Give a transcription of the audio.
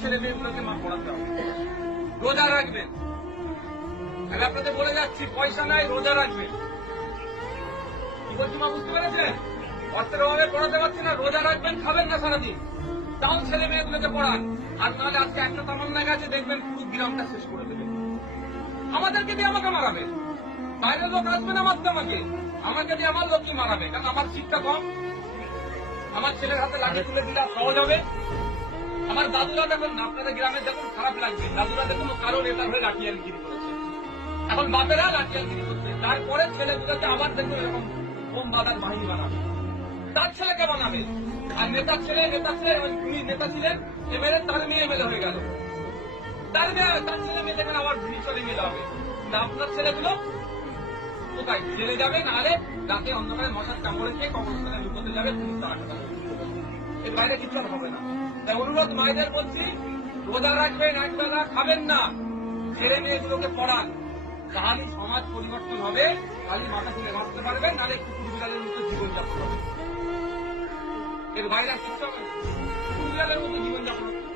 ছেলে মেয়েগুলোকে মা পড়াতে হবে। রোজা রাখবেন, আমি আপনাদের বলে যাচ্ছি, পয়সা নাই, রোজা রাখবেন। কি বলছি মা, বুঝতে পেরেছেন? অর্থের অভাবে পড়াতে পারছি না, রোজা রাখবেন, খাবেন না সারাদিন, তাও ছেলে মেয়েগুলোকে পড়ান। আর নাহলে আজকে একটা তামান্না গেছে, দেখবেন পুরো গ্রামটা শেষ করে দেবে। আমাদেরকে দিয়ে আমাকে মারাবে, বাইরের লোক আসবে না মারতে আমাকে দিয়ে আমার লোককে মারাবে, কারণ আমার শিক্ষা কম। আমার ছেলের হাতে লাঠি তুলে দিলে সহজ হবে। আমার দাদুরা দেখুন, আপনাদের গ্রামে দেখুন, খারাপ লাগবে, দাদুরা দেখুন কারো নেতা হয়ে লাঠিয়ালগিরি করেছে, এখন বাপেরা লাঠিয়ালগিরি করছে, তারপরে ছেলেগুলোকে আবার দেখুন এরকম বোম বাঁধার বাহিনী বানাবে, তার ছেলেকে বানাবে। আর নেতার ছেলে উনি নেতা ছিলেন, এমএলএ, তার মেয়ে এমএলএ হয়ে গেল, তার ছেলে মেয়ে দেখবেন আবার ব্রিটিশরে মেয়ে হবে। আপনার ছেলেগুলো কোথায় জেলে যাবে, নাহলে রাতে অন্ধকারে মশার কামড়ে খেয়ে কবরস্থানে লুকোতে যাবে, এর বাইরে কিছু আর হবে না। তাই অনুরোধ মায়েদের বলছি, রোজা রাখবেন, একবেলা খাবেন না, ছেলে মেয়েগুলোকে পড়ান, তাহলে সমাজ পরিবর্তন হবে, তাহলে মাথা তুলে বাঁচতে পারবেন, নাহলে কুকুর বিড়ালের মতো জীবনযাপন হবে। এর বাইরে আর কিছু হবে না, কুকুর বিড়ালের মতো জীবনযাপন হবে।